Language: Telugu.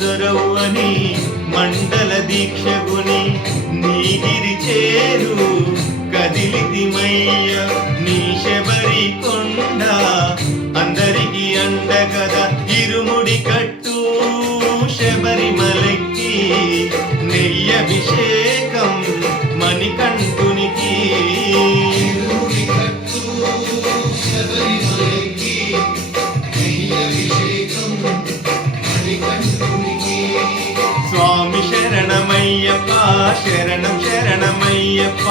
దొరవు అని మండల దీక్షగుని నీగిరి చేరు కదిలితిమయ్య నీ శబరి కొండ అందరికి అండ కదా ఇరుముడి కట్టు శబరిమలెక్కి నెయ్యభిషేకం మణికంఠునికి స్వామి శరణమయ్యప్ప శరణం శరణమయ్యప్ప